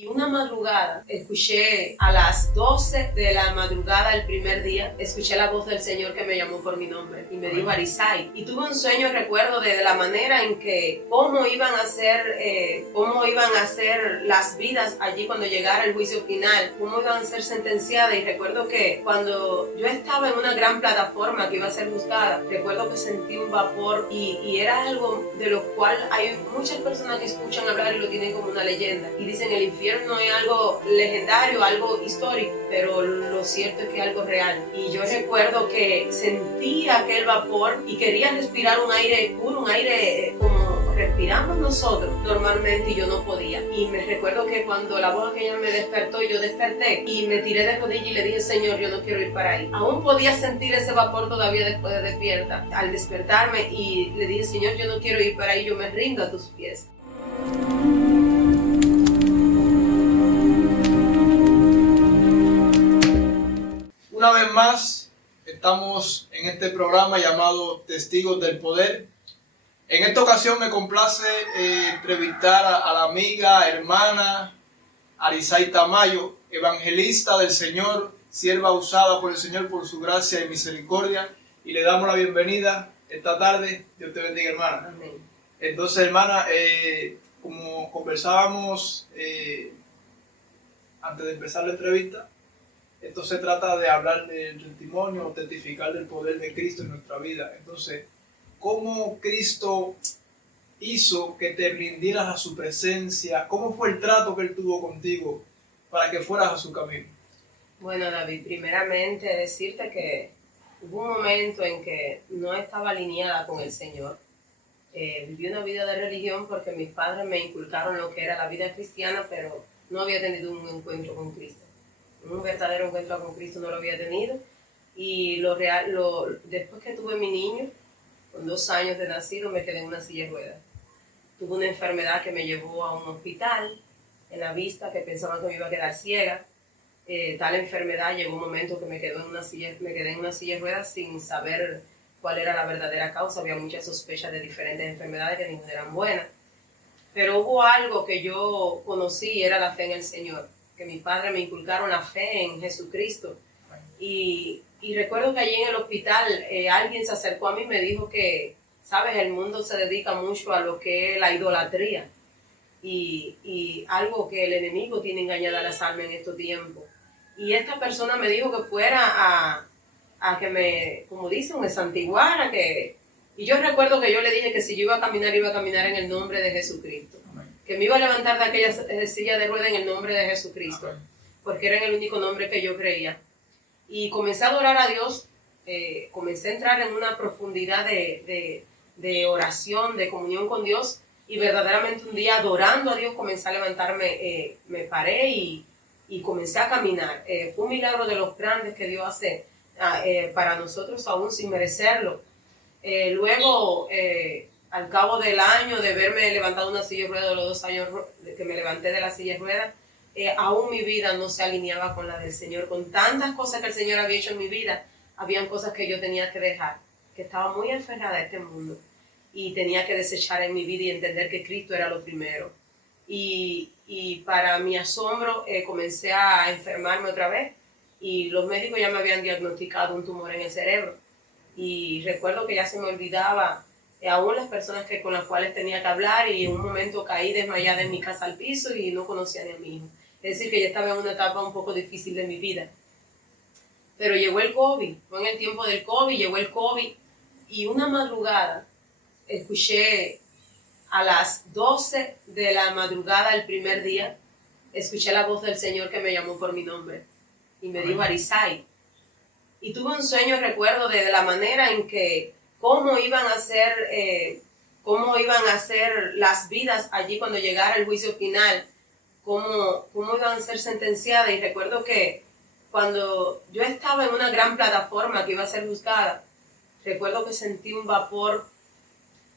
Y una madrugada, escuché a las 12 de la madrugada el primer día, escuché la voz del Señor que me llamó por mi nombre y me dijo Arisay. Y tuve un sueño, recuerdo, de la manera en que, cómo iban a ser las vidas allí cuando llegara el juicio final, cómo iban a ser sentenciadas. Y recuerdo que cuando yo estaba en una gran plataforma que iba a ser juzgada, recuerdo que sentí un vapor y era algo de lo cual hay muchas personas que escuchan hablar y lo tienen como una leyenda. Y dicen el infierno no es algo legendario, algo histórico, pero lo cierto es que es algo real. Y yo recuerdo que sentí aquel vapor y quería respirar un aire puro, un aire como respiramos nosotros normalmente, y yo no podía. Y me recuerdo que cuando la voz aquella me despertó, yo desperté y me tiré de rodillas y le dije: Señor, yo no quiero ir para ahí. Aún podía sentir ese vapor todavía después de despierta, al despertarme, y le dije: Señor, yo no quiero ir para ahí, yo me rindo a tus pies. Una vez más, estamos en este programa llamado Testigos del Poder. En esta ocasión me complace entrevistar a la amiga, hermana Arisay Tamayo, evangelista del Señor, sierva usada por el Señor por su gracia y misericordia. Y le damos la bienvenida esta tarde. Dios te bendiga, hermana. Amén. Entonces, hermana, como conversábamos antes de empezar la entrevista, esto se trata de hablar del testimonio, testificar del poder de Cristo en nuestra vida. Entonces, ¿cómo Cristo hizo que te rindieras a su presencia? ¿Cómo fue el trato que Él tuvo contigo para que fueras a su camino? Bueno, David, primeramente decirte que hubo un momento en que no estaba alineada con el Señor. Viví una vida de religión porque mis padres me inculcaron lo que era la vida cristiana, pero no había tenido un encuentro con Cristo. Un verdadero encuentro con Cristo no lo había tenido. Y después que tuve mi niño, con 2 años de nacido, me quedé en una silla de ruedas. Tuve una enfermedad que me llevó a un hospital en la vista, que pensaban que me iba a quedar ciega. Tal enfermedad llegó un momento que me quedé en una silla de ruedas sin saber cuál era la verdadera causa. Había muchas sospechas de diferentes enfermedades que ninguna eran buenas. Pero hubo algo que yo conocí y era la fe en el Señor, que mis padres me inculcaron la fe en Jesucristo. Y recuerdo que allí en el hospital alguien se acercó a mí y me dijo que, sabes, el mundo se dedica mucho a lo que es la idolatría y algo que el enemigo tiene engañada a las almas en estos tiempos. Y esta persona me dijo que fuera a que me, como dicen, me santiguara, y yo recuerdo que yo le dije que si yo iba a caminar en el nombre de Jesucristo. Amén. Que me iba a levantar de aquella silla de ruedas en el nombre de Jesucristo. Amén. Porque era en el único nombre que yo creía. Y comencé a adorar a Dios, comencé a entrar en una profundidad de oración, de comunión con Dios, y verdaderamente un día adorando a Dios comencé a levantarme, me paré y comencé a caminar. Fue un milagro de los grandes que Dios hace para nosotros aún sin merecerlo. Luego, al cabo del año de verme levantado una silla de ruedas, de los 2 años que me levanté de la silla de ruedas, aún mi vida no se alineaba con la del Señor. Con tantas cosas que el Señor había hecho en mi vida, habían cosas que yo tenía que dejar, que estaba muy aferrada a este mundo y tenía que desechar en mi vida y entender que Cristo era lo primero. Y para mi asombro comencé a enfermarme otra vez y los médicos ya me habían diagnosticado un tumor en el cerebro. Y recuerdo que ya se me olvidaba aún las personas con las cuales tenía que hablar, y en un momento caí desmayada en mi casa al piso y no conocía ni a mi hijo. Es decir, que ya estaba en una etapa un poco difícil de mi vida. Pero llegó el COVID, fue en el tiempo del COVID, llegó el COVID, y una madrugada escuché a las 12 de la madrugada el primer día, escuché la voz del Señor que me llamó por mi nombre y me dijo Arisay. Y tuve un sueño, recuerdo, de la manera en que cómo iban a ser las vidas allí cuando llegara el juicio final, cómo iban a ser sentenciadas. Y recuerdo que cuando yo estaba en una gran plataforma que iba a ser juzgada, recuerdo que sentí un vapor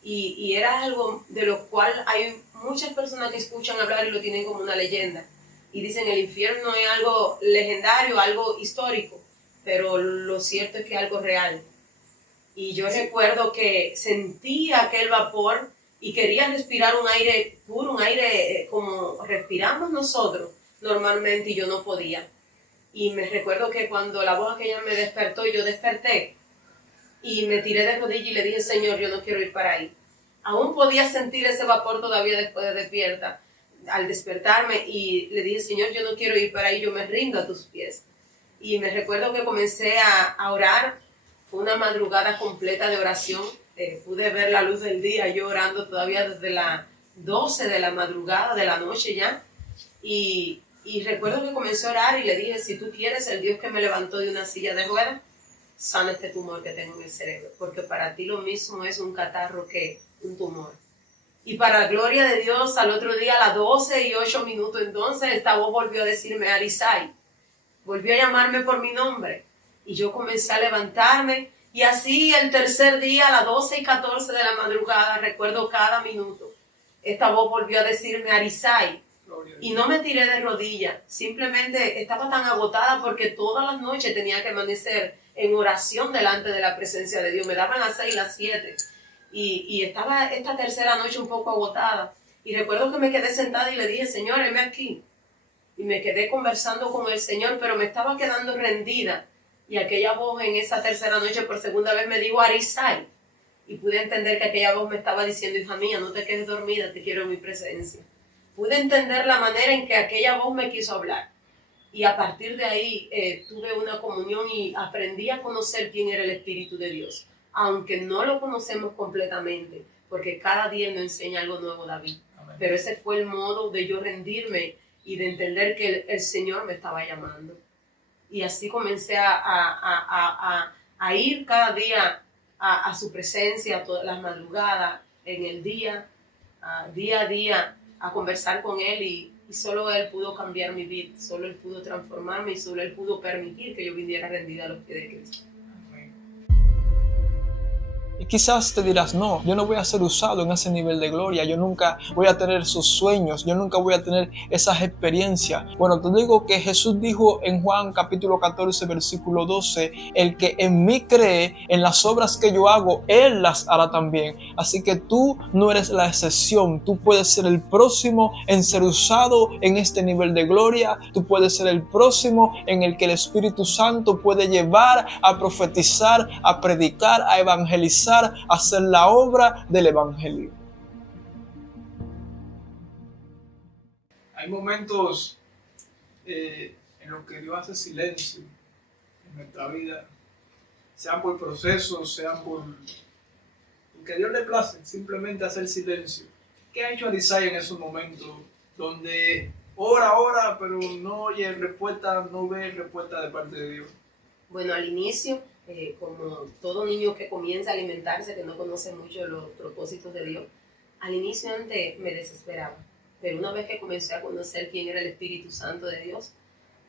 y era algo de lo cual hay muchas personas que escuchan hablar y lo tienen como una leyenda. Y dicen el infierno es algo legendario, algo histórico, pero lo cierto es que es algo real. Y yo recuerdo que sentí aquel vapor y quería respirar un aire puro, un aire como respiramos nosotros normalmente, y yo no podía. Y me recuerdo que cuando la voz aquella me despertó, yo desperté y me tiré de rodillas y le dije, Señor, yo no quiero ir para ahí. Aún podía sentir ese vapor todavía después de despierta, al despertarme, y le dije, Señor, yo no quiero ir para ahí, yo me rindo a tus pies. Y me recuerdo que comencé a orar. Fue una madrugada completa de oración. Pude ver la luz del día, yo orando todavía desde las 12 de la madrugada, de la noche ya. Y recuerdo que comencé a orar y le dije, si tú quieres, el Dios que me levantó de una silla de ruedas, sana este tumor que tengo en el cerebro, porque para ti lo mismo es un catarro que un tumor. Y para gloria de Dios, al otro día a las 12:08, entonces esta voz volvió a decirme, Arisay, volvió a llamarme por mi nombre. Y yo comencé a levantarme, y así el tercer día a las 12:14 de la madrugada, recuerdo cada minuto, esta voz volvió a decirme, Arisay. Y no me tiré de rodillas, simplemente estaba tan agotada porque todas las noches tenía que amanecer en oración delante de la presencia de Dios. Me daban las 6, las 7, y estaba esta tercera noche un poco agotada. Y recuerdo que me quedé sentada y le dije, Señor, heme aquí. Y me quedé conversando con el Señor, pero me estaba quedando rendida. Y aquella voz en esa tercera noche por segunda vez me dijo, Arisay. Y pude entender que aquella voz me estaba diciendo, hija mía, no te quedes dormida, te quiero en mi presencia. Pude entender la manera en que aquella voz me quiso hablar. Y a partir de ahí tuve una comunión y aprendí a conocer quién era el Espíritu de Dios. Aunque no lo conocemos completamente, porque cada día nos enseña algo nuevo, David. Amén. Pero ese fue el modo de yo rendirme y de entender que el Señor me estaba llamando. Y así comencé a ir cada día a su presencia, todas las madrugadas, en el día a día, a conversar con Él, y solo Él pudo cambiar mi vida, solo Él pudo transformarme, y solo Él pudo permitir que yo viniera rendida a los pies de Cristo. Y quizás te dirás, no, yo no voy a ser usado en ese nivel de gloria, yo nunca voy a tener esos sueños, yo nunca voy a tener esas experiencias. Bueno, te digo que Jesús dijo en Juan capítulo 14, versículo 12, el que en mí cree, en las obras que yo hago, Él las hará también. Así que tú no eres la excepción, tú puedes ser el próximo en ser usado en este nivel de gloria, tú puedes ser el próximo en el que el Espíritu Santo puede llevar a profetizar, a predicar, a evangelizar, a hacer la obra del evangelio. Hay momentos en los que Dios hace silencio en nuestra vida, sean por procesos, sean por que Dios le place simplemente hacer silencio. ¿Qué ha hecho Arisay en esos momentos donde ora, pero no oye respuesta, no ve respuesta de parte de Dios? Bueno, al inicio, como todo niño que comienza a alimentarse, que no conoce mucho los propósitos de Dios, al inicio antes me desesperaba. Pero una vez que comencé a conocer quién era el Espíritu Santo de Dios,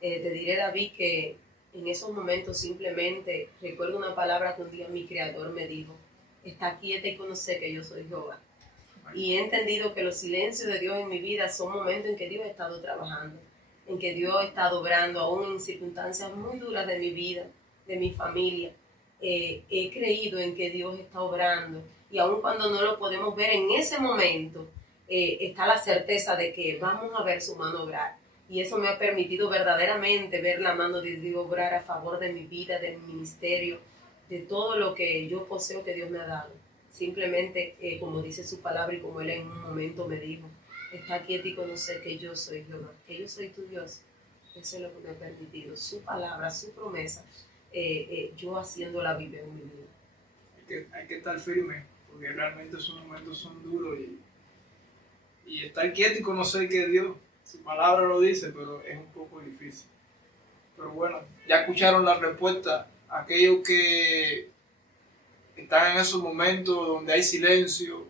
te diré, David, que en esos momentos simplemente recuerdo una palabra que un día mi Creador me dijo: está quieta y conoce que yo soy Jehová. Y he entendido que los silencios de Dios en mi vida son momentos en que Dios ha estado trabajando, en que Dios ha estado obrando, aún en circunstancias muy duras de mi vida, de mi familia. He creído en que Dios está obrando, y aun cuando no lo podemos ver en ese momento, está la certeza de que vamos a ver su mano obrar. Y eso me ha permitido verdaderamente ver la mano de Dios obrar a favor de mi vida, de mi ministerio, de todo lo que yo poseo que Dios me ha dado. Simplemente, como dice su palabra y como Él en un momento me dijo: está quieto y conocer que yo soy Jehová, que yo soy tu Dios. Eso es lo que me ha permitido, su palabra, su promesa, yo haciéndola vivir en mi vida. Hay que estar firme, porque realmente esos momentos son duros, y estar quieto y conocer que Dios, su palabra lo dice, pero es un poco difícil. Pero bueno, ya escucharon la respuesta. Aquellos que están en esos momentos donde hay silencio,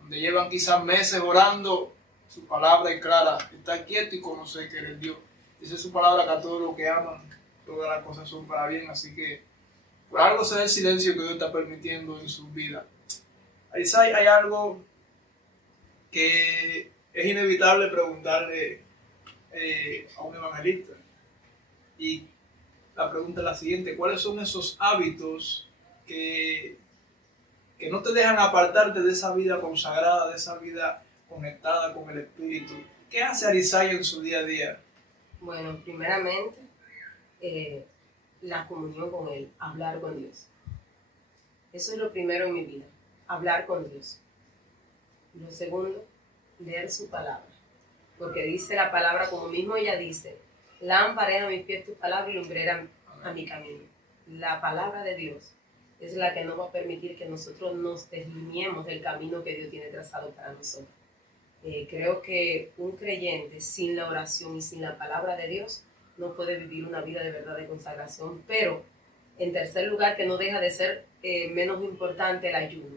donde llevan quizás meses orando, su palabra es clara: estar quieto y conocer que eres Dios. Dice su palabra que a todos los que aman, todas las cosas son para bien. Así que por algo será el silencio que Dios está permitiendo en sus vidas. Arisay, hay algo que es inevitable preguntarle a un evangelista. Y la pregunta es la siguiente: ¿cuáles son esos hábitos que que no te dejan apartarte de esa vida consagrada, de esa vida conectada con el Espíritu. ¿Qué hace Arizay en su día a día? Bueno, primeramente, la comunión con Él, hablar con Dios. Eso es lo primero en mi vida, hablar con Dios. Lo segundo, leer su palabra. Porque dice la palabra, como mismo ella dice, lámpara es a mis pies tu palabra y lumbrera a mi camino. La palabra de Dios es la que no va a permitir que nosotros nos deslineemos del camino que Dios tiene trazado para nosotros. Creo que un creyente sin la oración y sin la palabra de Dios no puede vivir una vida de verdad de consagración, pero en tercer lugar, que no deja de ser menos importante, el ayuno.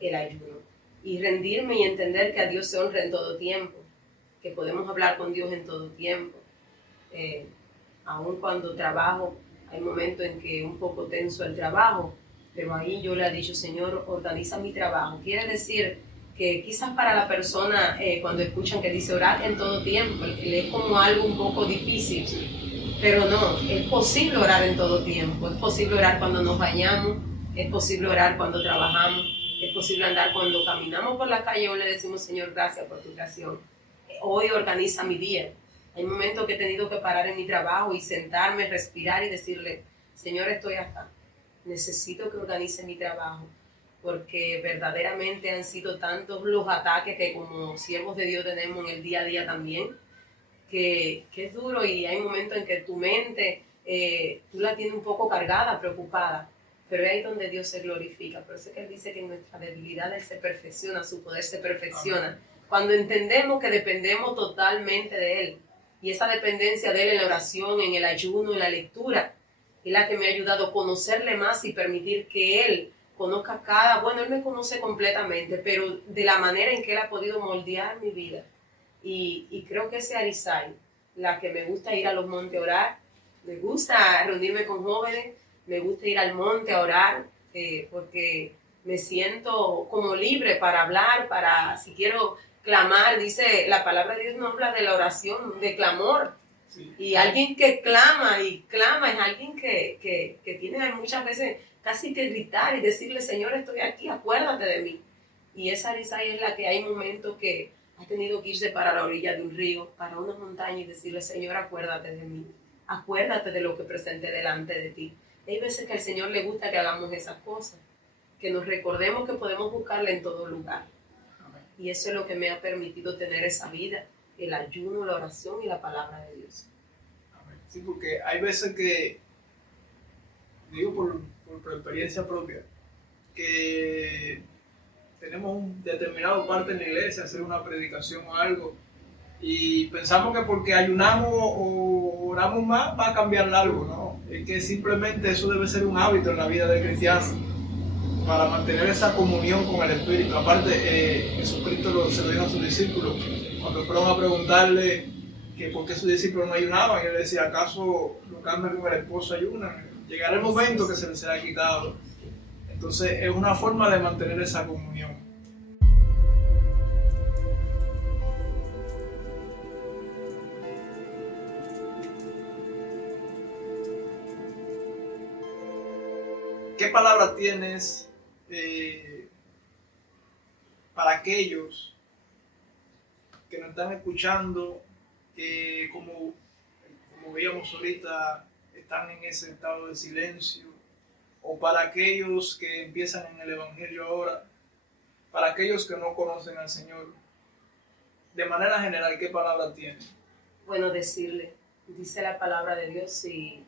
El ayuno. Y rendirme y entender que a Dios se honra en todo tiempo, que podemos hablar con Dios en todo tiempo. Aun cuando trabajo, hay momentos en que es un poco tenso el trabajo, pero ahí yo le he dicho, Señor, organiza mi trabajo. Quiere decir que quizás para la persona, cuando escuchan que dice orar en todo tiempo, le es como algo un poco difícil, pero no, es posible orar en todo tiempo, es posible orar cuando nos bañamos, es posible orar cuando trabajamos, es posible andar cuando caminamos por la calle. Hoy le decimos, Señor, gracias por tu creación. Hoy organiza mi día. Hay momentos que he tenido que parar en mi trabajo y sentarme, respirar y decirle, Señor, estoy acá. Necesito que organice mi trabajo, porque verdaderamente han sido tantos los ataques que como siervos de Dios tenemos en el día a día también, que es duro, y hay momentos en que tu mente, tú la tienes un poco cargada, preocupada, pero es ahí donde Dios se glorifica. Por eso es que Él dice que en nuestra debilidad Él se perfecciona, su poder se perfecciona. Amén. Cuando entendemos que dependemos totalmente de Él, y esa dependencia de Él en la oración, en el ayuno, en la lectura, es la que me ha ayudado a conocerle más y permitir que Él conozca Él me conoce completamente, pero de la manera en que Él ha podido moldear mi vida. Y creo que ese Arizay, la que me gusta ir a los montes a orar, me gusta reunirme con jóvenes, me gusta ir al monte a orar, porque me siento como libre para hablar, para, si quiero clamar, dice la palabra de Dios, no habla de la oración, de clamor. Sí. Y alguien que clama y clama es alguien que tiene muchas veces casi que gritar y decirle, Señor, estoy aquí, acuérdate de mí. Y esa Arizay es la que hay momentos que ha tenido que irse para la orilla de un río, para una montaña, y decirle, Señor, acuérdate de mí, acuérdate de lo que presenté delante de ti. Hay veces que al Señor le gusta que hagamos esas cosas, que nos recordemos que podemos buscarle en todo lugar. Amén. Y eso es lo que me ha permitido tener esa vida, el ayuno, la oración y la palabra de Dios. Amén. Sí, porque hay veces que, digo por experiencia propia, que tenemos un determinado parte en la iglesia, hacer una predicación o algo, y pensamos que porque ayunamos o oramos más va a cambiar algo, ¿no? Es que simplemente eso debe ser un hábito en la vida del cristiano para mantener esa comunión con el Espíritu. Aparte, Jesucristo se lo dijo a sus discípulos cuando fueron a preguntarle que por qué sus discípulos no ayunaban, y él decía, ¿acaso los que andan con el esposo ayunan? Llegará el momento que se les será quitado. Entonces es una forma de mantener esa comunión. ¿Qué palabra tienes para aquellos que nos están escuchando, que como veíamos ahorita, están en ese estado de silencio? O para aquellos que empiezan en el Evangelio ahora, para aquellos que no conocen al Señor, de manera general, ¿qué palabra tiene? Bueno, decirle, dice la palabra de Dios, si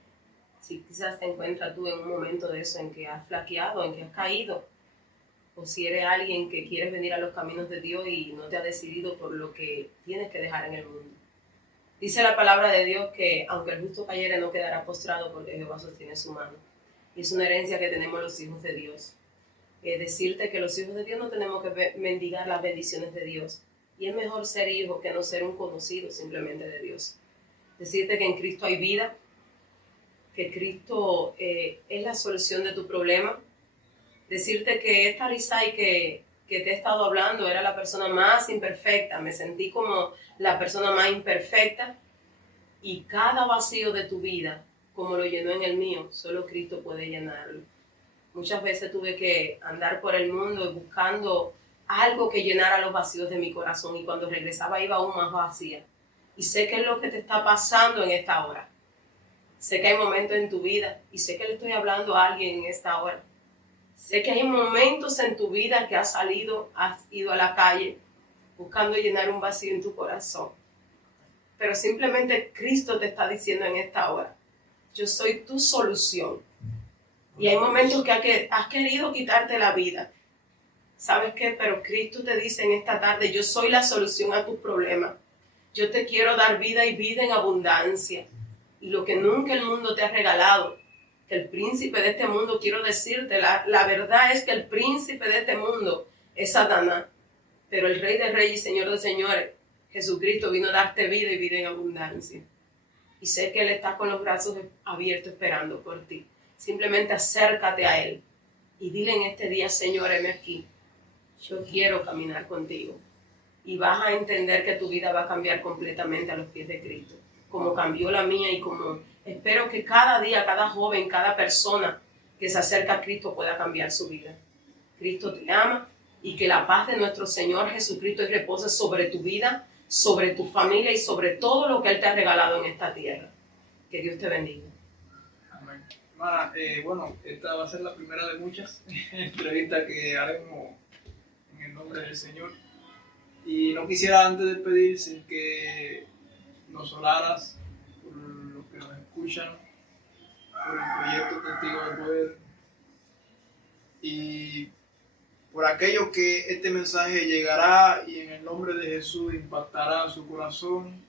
quizás te encuentras tú en un momento de eso, en que has flaqueado, en que has caído, o si eres alguien que quieres venir a los caminos de Dios y no te has decidido por lo que tienes que dejar en el mundo. Dice la palabra de Dios que aunque el justo cayere no quedará postrado, porque Jehová sostiene su mano. Y es una herencia que tenemos los hijos de Dios. Decirte que los hijos de Dios no tenemos que mendigar las bendiciones de Dios. Y es mejor ser hijo que no ser un conocido simplemente de Dios. Decirte que en Cristo hay vida, que Cristo es la solución de tu problema. Decirte que esta Arizay que te he estado hablando era la persona más imperfecta. Me sentí como la persona más imperfecta, y cada vacío de tu vida, como lo llenó en el mío, solo Cristo puede llenarlo. Muchas veces tuve que andar por el mundo buscando algo que llenara los vacíos de mi corazón, y cuando regresaba iba aún más vacía. Y sé qué es lo que te está pasando en esta hora. Sé que hay momentos en tu vida, y sé que le estoy hablando a alguien en esta hora. Sé que hay momentos en tu vida que has ido a la calle buscando llenar un vacío en tu corazón. Pero simplemente Cristo te está diciendo en esta hora: yo soy tu solución. Y hay momentos que has querido quitarte la vida. ¿Sabes qué? Pero Cristo te dice en esta tarde: yo soy la solución a tus problemas. Yo te quiero dar vida, y vida en abundancia. Y lo que nunca el mundo te ha regalado, que el príncipe de este mundo, quiero decirte, la verdad es que el príncipe de este mundo es Satanás. Pero el Rey de Reyes y Señor de Señores, Jesucristo, vino a darte vida y vida en abundancia. Y sé que Él está con los brazos abiertos esperando por ti. Simplemente acércate a Él y dile en este día: Señor, heme aquí. Yo quiero caminar contigo. Y vas a entender que tu vida va a cambiar completamente a los pies de Cristo, como cambió la mía, y como espero que cada día, cada joven, cada persona que se acerca a Cristo pueda cambiar su vida. Cristo te ama, y que la paz de nuestro Señor Jesucristo repose sobre tu vida, sobre tu familia y sobre todo lo que Él te ha regalado en esta tierra. Que Dios te bendiga. Amén. Hermana, bueno, esta va a ser la primera de muchas entrevistas que haremos en el nombre del Señor. Y no quisiera antes de despedir sin que nos oraras por los que nos escuchan, por el proyecto Testigo del Poder, y por aquello que este mensaje llegará y en el nombre de Jesús impactará su corazón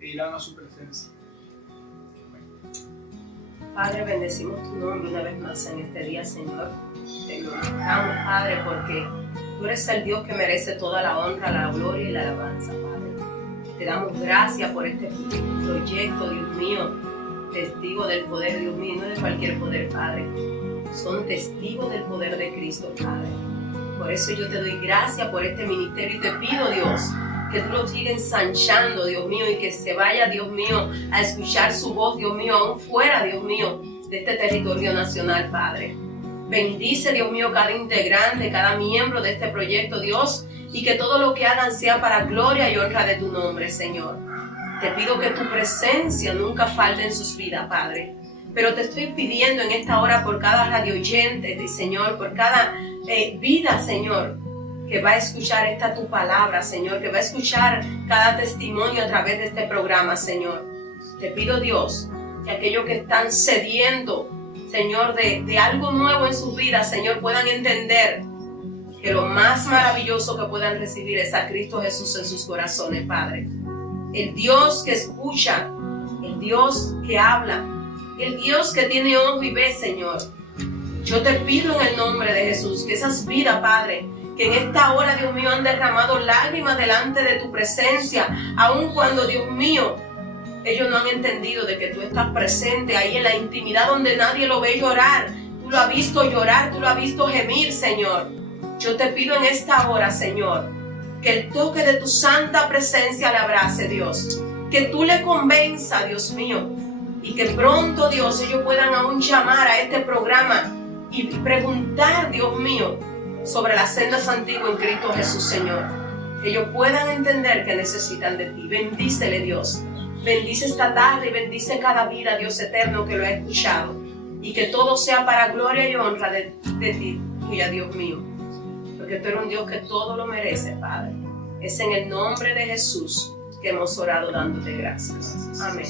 e irán a su presencia. Padre, bendecimos tu nombre una vez más en este día, Señor. Te glorificamos, Padre, porque tú eres el Dios que merece toda la honra, la gloria y la alabanza, Padre. Te damos gracias por este proyecto, Dios mío, testigo del poder, Dios mío, no de cualquier poder, Padre. Son testigos del poder de Cristo, Padre. Por eso yo te doy gracias por este ministerio y te pido, Dios, que tú lo sigas ensanchando, Dios mío, y que se vaya, Dios mío, a escuchar su voz, Dios mío, aún fuera, Dios mío, de este territorio nacional, Padre. Bendice, Dios mío, cada integrante, cada miembro de este proyecto, Dios, y que todo lo que hagan sea para gloria y honra de tu nombre, Señor. Te pido que tu presencia nunca falte en sus vidas, Padre. Pero te estoy pidiendo en esta hora por cada radio oyente, Señor, por cada vida, Señor, que va a escuchar esta tu palabra, Señor, que va a escuchar cada testimonio a través de este programa, Señor. Te pido, Dios, que aquellos que están sedientos, Señor, de algo nuevo en sus vidas, Señor, puedan entender que lo más maravilloso que puedan recibir es a Cristo Jesús en sus corazones, Padre. El Dios que escucha, el Dios que habla, el Dios que tiene ojo y ve, Señor. Yo te pido en el nombre de Jesús que esas vidas, Padre, que en esta hora, Dios mío, han derramado lágrimas delante de tu presencia, aun cuando, Dios mío, ellos no han entendido de que tú estás presente ahí en la intimidad donde nadie lo ve llorar. Tú lo has visto llorar, tú lo has visto gemir, Señor. Yo te pido en esta hora, Señor, que el toque de tu santa presencia le abrace, Dios. Que tú le convenza, Dios mío, y que pronto, Dios, ellos puedan aún llamar a este programa y preguntar, Dios mío, sobre las sendas antiguas en Cristo Jesús, Señor. Que ellos puedan entender que necesitan de ti. Bendícele, Dios. Bendice esta tarde y bendice cada vida, Dios eterno, que lo ha escuchado. Y que todo sea para gloria y honra de ti, tuya, Dios mío. Porque tú eres un Dios que todo lo merece, Padre. Es en el nombre de Jesús que hemos orado dándote gracias. Amén.